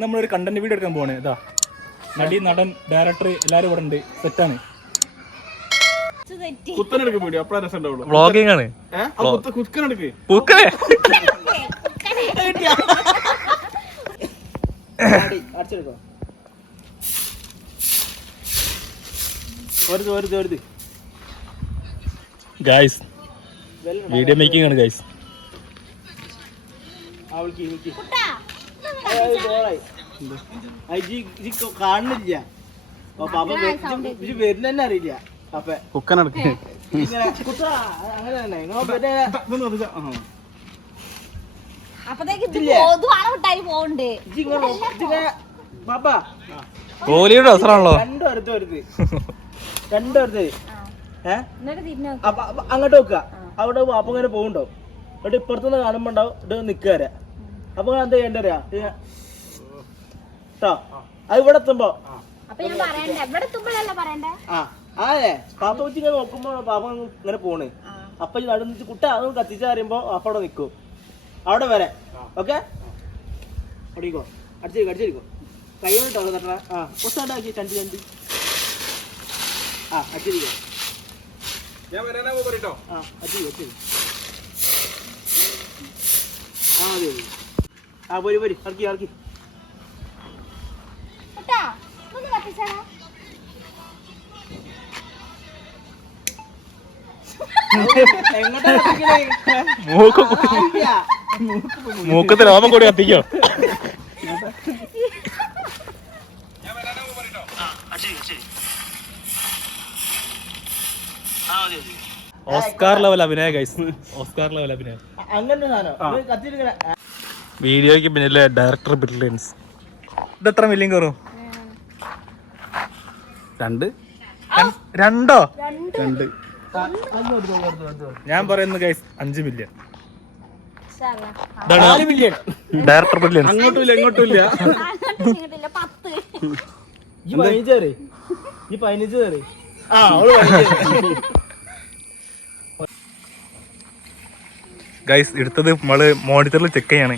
നമ്മളൊരു content video എടുക്കാൻ പോവാണ്. ഇതാ നടി, നടൻ, ഡയറക്ടർ എല്ലാരും ഇവിടെ ഉണ്ട്. സെറ്റാണ്. വ്ളോഗിംഗ് ആണ്. ഗൈസ് വീഡിയോ മേക്കിംഗ് ആണ് ഗൈസ്. കാണുന്നില്ല വരുന്ന അറിയില്ല. കുക്കനെടുക്ക്. കോഹ്ലിയുടെ അവസരമാണല്ലോ. രണ്ടുപേർത്ത് അങ്ങോട്ട് വെക്കുക. അവിടെ അപ്പൊ ഇങ്ങനെ പോകുന്നുണ്ടോ? എന്നിട്ട് ഇപ്പുറത്തുനിന്ന് കാണുമ്പോ ഉണ്ടാവും ഇത് നിൽക്കുക. അപ്പൊ എന്താ ചെയ്യേണ്ട അറിയാ കേട്ടോ? അത് ഇവിടെ എത്തുമ്പോ അതെ പാപ്പ വെച്ച് ഇങ്ങനെ നോക്കുമ്പോ പാപ്പ ഇങ്ങനെ പോണ്. അപ്പൊ നടുന്നിട്ട് കുട്ട അതൊന്ന് കത്തിച്ച അറിയുമ്പോ അപ്പ അവിടെ നിൽക്കും. അവിടെ വരെ ഓക്കെ അടിക്കോ അടിച്ചിരിക്കോ കൈ കൊണ്ടിട്ടോ തട്ടണ. കുറച്ചാക്കി രണ്ട് അടിച്ചിരിക്കോ. പോരി ഇറക്കി ഇറക്കി. മൂക്കത്ത് രോമം കൂടി കത്തിക്കോ. ഓസ്കാർ ലെവൽ അഭിനയ ഗൈസ്. ഓസ്കാർ ലെവൽ അഭിനയം. വീഡിയോക്ക് പിന്നിലെ ഡയറക്ടർ ബ്രില്യൻസ്. ഇതെത്ര മില്യൺ കയറും? 2 ഞാൻ പറയുന്നു guys 5 million. 4 million director brilliance. അങ്ങോട്ടും ഇല്ല ഇങ്ങോട്ടും ഇല്ല. 15 ഗൈസ് എടുത്തത് നമ്മള് മോണിറ്ററിൽ ചെക്ക് ചെയ്യാണ്.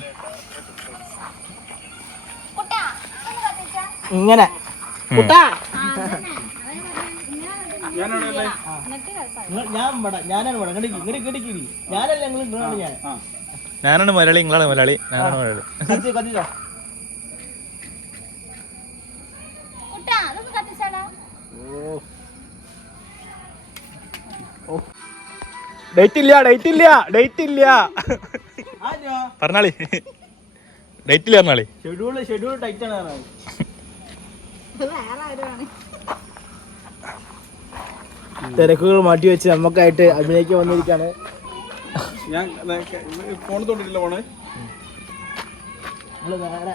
ഇങ്ങനെ ഞാനാണ് മലയാളി, നിങ്ങളാണ് മലയാളി. ഞാനാണ് മലയാളി. ഡേറ്റ് ഇല്ല പറഞ്ഞാളി. ഡേറ്റ് ഇല്ല പറഞ്ഞാളി. ഷെഡ്യൂൾ ടൈറ്റ് ആണ്. തിരക്കുകൾ മാറ്റി വെച്ച് നമുക്കായിട്ട് അഭിനയിക്കാൻ വന്നിരിക്കാണ്. ഞാൻ ഫോൺ തൊണ്ടിട്ടില്ല പോണേ. നമ്മള് വേറെ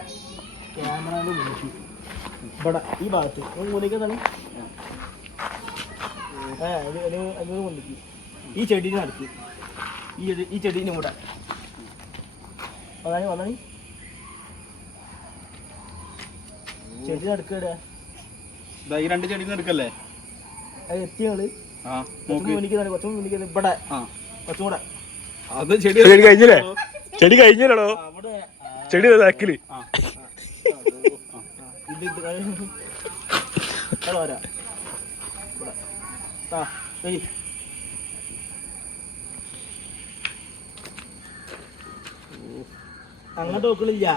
ക്യാമറ ഇവിടെ ഈ ഭാഗത്ത് മുന്നിക്കുന്നതാണ്. മുന്നിക്ക് ഈ ചെടീനെ നടക്കി. ഈ ചെടീനെ കൂടെ വന്നാണി ചെടി നടക്കട. ഈ 2 ചെടി എടുക്കല്ലേ? അത് എത്തിയാണ്. മുന്നിക്കുന്നത് കുറച്ചും മുന്നിക്കുന്നത് ഇവിടെ കുറച്ചും കൂടെ. അത് ചെടി കഴിഞ്ഞില്ലേ? ചെടി കഴിഞ്ഞല്ലോ. ചെടി ബാക്കില് അങ്ങോട്ട് നോക്കണില്ല.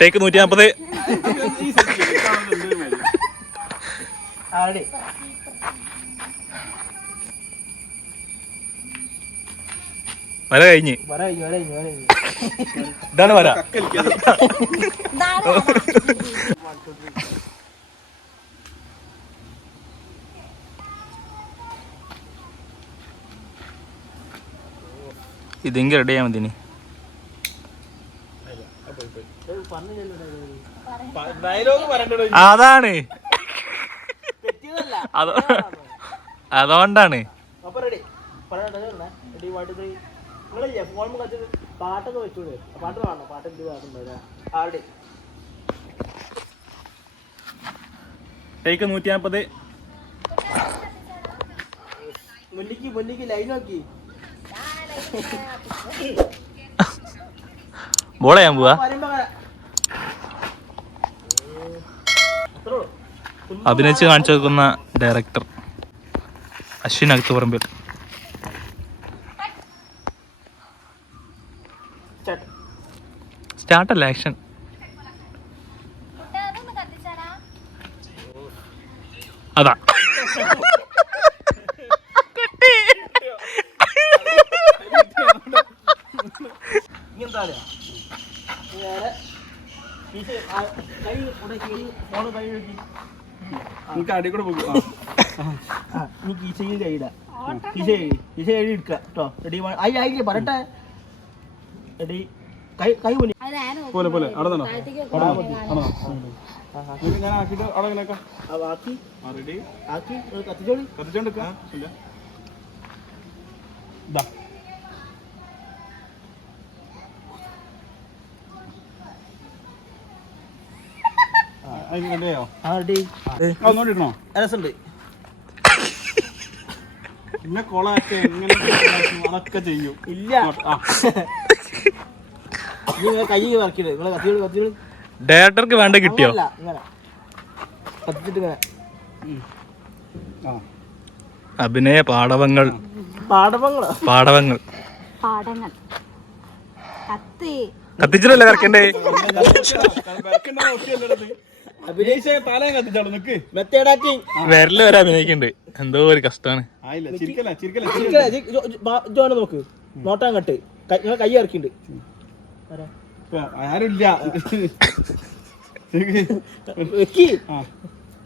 ടേക്ക് 140. വര കഴിഞ്ഞ് ഇതാണ് വര. ഇതെങ്കിൽ റെഡി ചെയ്യാൻ മതി. അതാണ് അതുകൊണ്ടാണ്. പാട്ടൊക്കെ വെച്ചൂടെ? പാട്ട് കാണോ? പാട്ട് എന്ത് പാട്ടുണ്ടാവില്ല. ആരുടെ ടേക്ക് 150. മുന്നിക്ക് ലൈൻ നോക്കി. ബോൾ ചെയ്യാൻ പോവാ. അഭിനയിച്ച് കാണിച്ചു വെക്കുന്ന ഡയറക്ടർ അശ്വിൻ അകത്തുപറമ്പിൽ. സ്റ്റാർട്ടല്ല, ആക്ഷൻ. അതാ അടി കൂടെ പോകും. പറട്ടെ കൈ പോലെ പോലെ അവിടെ നിന്നോ, ഞാൻ ആക്കിട്ട് അവിടെ ഇങ്ങനെയൊക്കെ റെഡി ആക്കി കത്തിച്ചോളി. കത്തിച്ചോണ്ടിരിക്കാം. റെഡിയോ? ഒന്നുകൂടി ഇടണോ? രസമുണ്ട്. പിന്നെ കൊളാക്കെ എങ്ങനെ അതൊക്കെ ചെയ്യും. ഇല്ല കൈ വറക്കിട്. നിങ്ങളെ കത്തിയോളി കത്തിയോളി. ഡയറക്ടർക്ക് വേണ്ട കിട്ടിയോ? ഇങ്ങനെ കത്തിച്ചിട്ട് ഇങ്ങനെ അഭിനയ പാടവങ്ങൾ. പാടവങ്ങളോ? പാടവങ്ങൾ പാടങ്ങൾ കത്തിച്ചിട്ടല്ലേ വരക്കണ്ടേ? വിരല് വരെ അഭിനയിക്കണ്ട്. എന്തോ ഒരു കഷ്ടാണ്. നോക്ക് നോട്ടാൻ കട്ട് നിങ്ങളെ കൈ ഇറക്കിണ്ട്. ആരുമില്ല.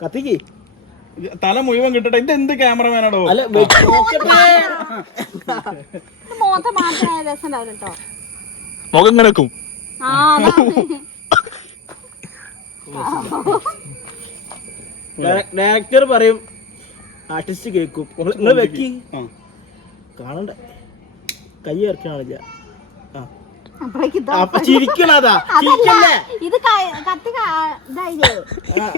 കത്തിക്ക് തല മുഴുവൻ കിട്ടട്ടെ. ഇത് എന്ത് ക്യാമറമാനാടോ? അല്ല മുഖം കിടക്കും. ഡയറക്ടർ പറയും, ആർട്ടിസ്റ്റ് കേൾക്കും. നിങ്ങൾ വെക്കി കാണണ്ടേ? കൈ ഇറക്കാണില്ല. ചിരിക്കണതാ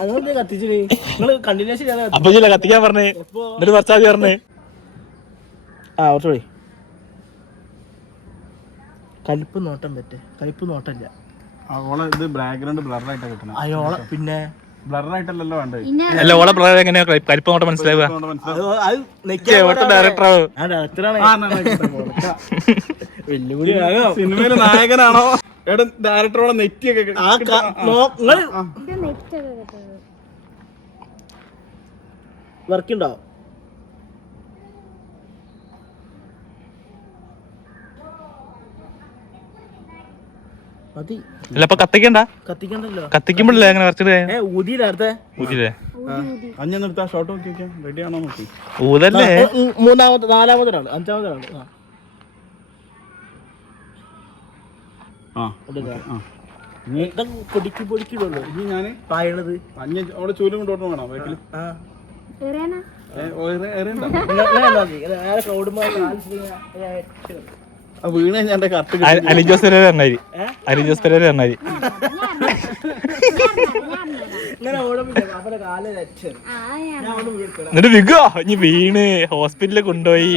അതുകൊണ്ട് കത്തിച്ചിട്ട് നിങ്ങള് കണ്ടിന്യൂഷൻ അപ്പൊ കത്തിക്കാൻ പറഞ്ഞേ. എന്നിട്ട് പച്ചാതി പറഞ്ഞേ. കുറച്ചുകൂടി കലിപ്പ് നോട്ടം പറ്റേ. കലിപ്പ് നോട്ടല്ല. ഇത് ബാക്ക്ഗ്രൗണ്ട് ബ്ലറായിട്ടാ കിട്ടണം. അയോളെ പിന്നെ ബ്ലറായിട്ടല്ലോ വേണ്ടേ? അല്ല, ഓളെ ബ്ലർ എങ്ങനെയാ കരിപ്പ് നോട്ടം മനസ്സിലാവുക? സിനിമയിലെ നായകനാണോ എടാ ഡയറക്ടറോടെ നെറ്റിയൊക്കെ വർക്കുണ്ടോ? മതി. അല്ല, അപ്പൊ കത്തിക്കണ്ട. കത്തിക്കണ്ടല്ലോ. കത്തിക്കുമ്പോഴല്ലേ അങ്ങനെ വരച്ചിട്ട് ഊതി നേരത്തെ ഊതില്ലേ? അഞ്ഞ നിർത്താ ഷോട്ട് നോക്കി നോക്കിയാ റെഡി ആണോ നോക്കി. ഊതല്ലേ? മൂന്നാമത്തെ നാലാമതൊരാള് അഞ്ചാമതൊരാള്. പൊടിക്ക് പൊടിക്കിടുള്ളൂ. ഇനി ഞാന് പായണത് അഞ്ഞ അവിടെ ചൂലും കൊണ്ടോട്ട് വേണം വീട്ടില്. വീണ ഞാൻ കറക്റ്റ് അലിജോസ് പെരേര പറഞ്ഞാരി. അലിജോസ് പെരേര പറഞ്ഞാരി. എന്നിട്ട് വിഗോ ഇനി വീണ് ഹോസ്പിറ്റലിൽ കൊണ്ടുപോയി.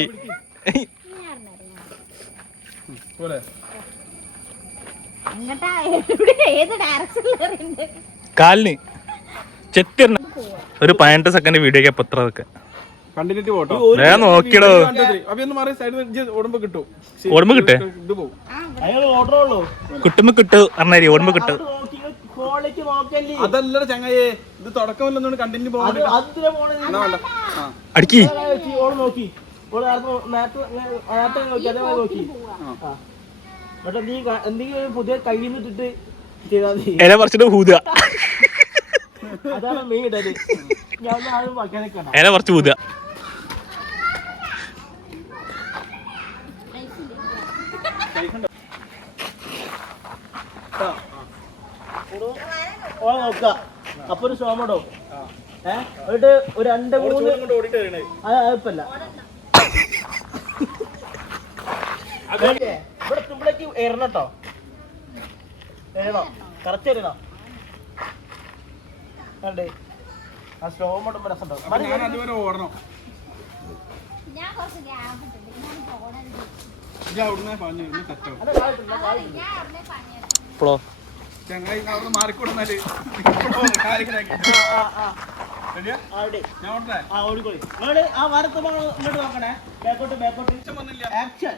കാലിന് ചെത്തിരണ ഒരു 18 സെക്കൻഡ് വീഡിയോ ഒക്കെ എത്ര അതൊക്കെ കണ്ടിന്യൂറ്റി പോട്ടോ. വേഗം നോക്കിയടോ. ഓടുമ്പോ കിട്ടും. ഓടുമ്പോ കിട്ടേ? ഇത് പോകും. കിട്ടുമ്പോ കിട്ടു പറഞ്ഞാരി. ഓടുമ്പോ കിട്ടും. അതല്ല ചങ്ങായേ, ഇത് തുടക്കമല്ലെന്നോണ്ട് കണ്ടിന്യൂ പോകാൻ അടിക്കി. എന്തെങ്കിലും പുതിയ കയ്യിൽ നിന്നിട്ട് ചെയ്താൽ മതി. ഇല പറിച്ചിട്ട് ഊതുക. അതാണ് മെയിൻ ഇടല്. ഞാൻ ആരും വയ്ക്കാനൊക്കെ ഇല പറിച്ച് ഊതുക. നോക്ക അപ്പൊ ഒരു സോമടോ എന്നിട്ട് ഒരു 2-3 അയപ്പല്ല ഇവിടെ എത്തുമ്പോഴേക്ക് എറണട്ടോ. എഴണോ? കറക്റ്റ് എറണോ? കണ്ടേ ആ സ്ലോ മോട്ടുമ്പോ രസമുണ്ടാവും. ഇപ്പോഴോ ഓടിക്കോളി നിങ്ങള് ആ വാരത്തുമ്പോ ഇങ്ങോട്ട് നോക്കണേ ബാക്കോട്ട് ആക്ഷൻ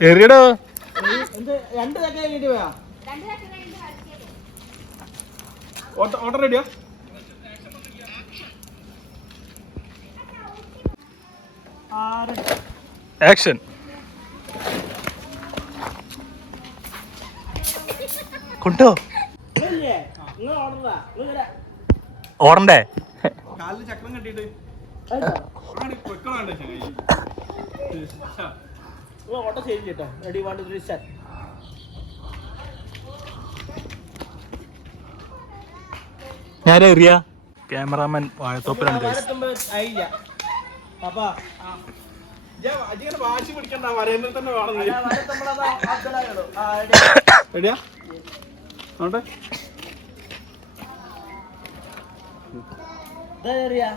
എറിയടോ എന്ത് 2 സെക്കൻഡ് കഴിഞ്ഞിട്ട് പോയാ ഓർഡർ റെഡിയാ ആക്ഷൻ കൊണ്ടോ നിങ്ങളില്ലേ നിങ്ങൾ ഓർഡറാ നിങ്ങൾ ഓടണ്ടേ കാലിൽ ചക്രം കെട്ടിട്ട് ഓട്ടോ ശരി കേട്ടോ റെഡി 1 2 3 സ്റ്റാർട്ട് ഞാൻ എറിയ ക്യാമറാമാൻ വാഴത്തോപ്പിലാണ് guys. വാരത്തുമ്പോ ആയില്ല അപ്പാ വാശി പിടിക്കണ്ട വരേന്ദ്രൻ തന്നെ വേണം വാരത്തുമ്പോഴതാ അബ്ദുള്ളാഹിയുള്ളൂ റെഡിയാ നോട്ടെ ഇതറിയാ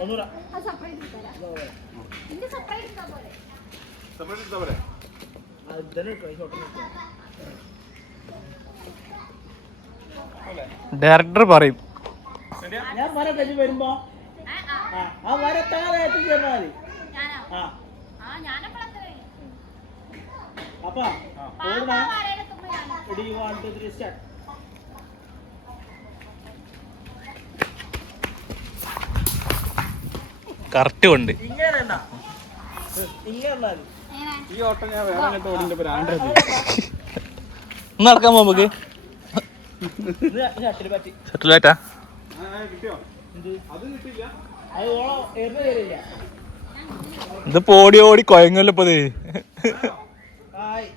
ഒന്നൂരാ സെപ്പറേറ്റ് എടുത്താ പോലെ ഡയറക്ടർ പറയും ഞാൻ വര കഴിഞ്ഞ് വരുമ്പോ ആ വരത്താതെ എത്തിച്ചേർന്നാ മതി അപ്പാ ഓടുന്ന റെഡി 1 2 3 സ്റ്റാർട്ട് കറക്റ്റ് കൊണ്ട് ഇങ്ങനെ ഇങ്ങനെ ഈ ഓട്ടം ഞാൻ വേറെ അങ്ങനത്തെ ഓടിന്റെ ബ്രാൻഡ് ഒന്ന് നടക്കാൻ പോ നമുക്ക് പറ്റി സെറ്റിലായിട്ടാ കിട്ടിയോ അത് കിട്ടില്ല അത് ഓളം എറിഞ്ഞ കയറിയില്ല ഇത് ഓടി ഓടി കൊയങ്ങല്ലോ ഇപ്പൊ ഇത് ഹായ്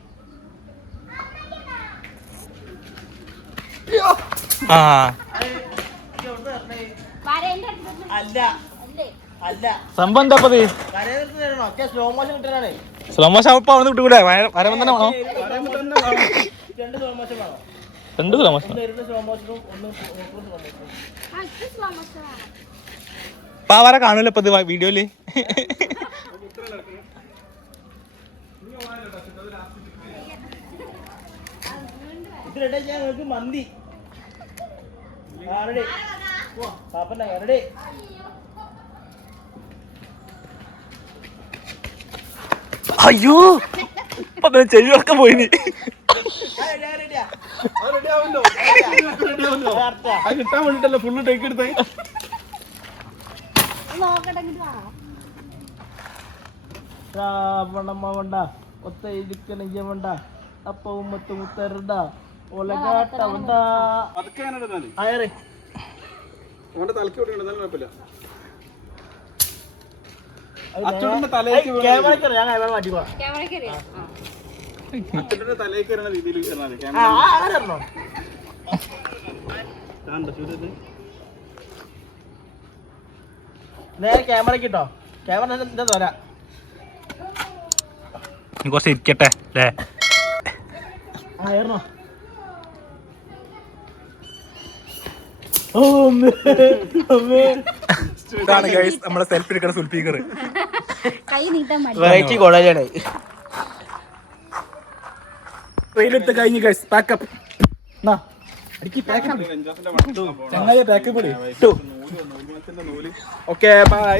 ആ അല്ല അല്ല സംഭവം എന്താ ഇപ്പൊ ഇത് കരയെടുത്ത് തരണോ ഒക്കെ സ്ലോ മോഷൻ കിട്ടാനാണ് സ്ലോ മോഷൻ അപ്പൊ അവിടെ വിട്ടുകൂടെ വരമ്പം തന്നെ വേണോ 2 സ്ലോ മോഷൻ വേണോ 2 സ്ലോ മോഷൻ ഒന്ന് ഇരുന്ന് സ്ലോ മോഷനും ഒന്ന് സ്ലോ മോഷൻ പാവര കാണൂല്ലോ ഇപ്പൊ ഇത് വീഡിയോയില് ഇത് റെഡി ഞാൻ നിങ്ങൾക്ക് മന്തി റെഡി പാപ്പന റെഡി അയ്യോ അപ്പൊ ചെവിയൊക്കെ പോയിന് അത് കിട്ടാൻ വേണ്ടിട്ടല്ലേ ഫുള്ള് ടേക്ക് എടുത്തേ വേണ്ട ഒത്ത ഇരിക്കണെങ്കിൽ വേണ്ട അപ്പവും മൊത്തം മുത്തരണ്ട ഒലകാട്ട വേണ്ട അതൊക്കെ ഞാനെടുത്താല് ആയറേ അവന്റെ തലക്ക് കൊടുക്കണ്ട എന്നാലും കുഴപ്പമില്ല അച്ചുട്ടിന്റെ തലയ്ക്ക് ക്യാമറയ്ക്ക് ഞാൻ ക്യാമറ മാറ്റിക്കോളാം അച്ചുട്ടിന്റെ തലയ്ക്ക് വരുന്ന രീതിയിൽ ആരോ നേരെ ക്യാമറയ്ക്ക് ഇട്ടോ ക്യാമറ എന്താ തോരാ കുറച്ച് ഇരിക്കട്ടെ അല്ലേ ആയിരുന്നോ ഇതാണ് ഗൈസ് നമ്മളെ സെൽഫി എടുക്കുന്ന സുൽഫീക്കർ വെറൈറ്റി കോളേജാണ് ട്രെയിലെടുത്ത് കഴിഞ്ഞ് ഗൈസ് പാക്കപ്പ് ചങ്ങായി പാക്കപ്പ് ഓക്കെ ബൈ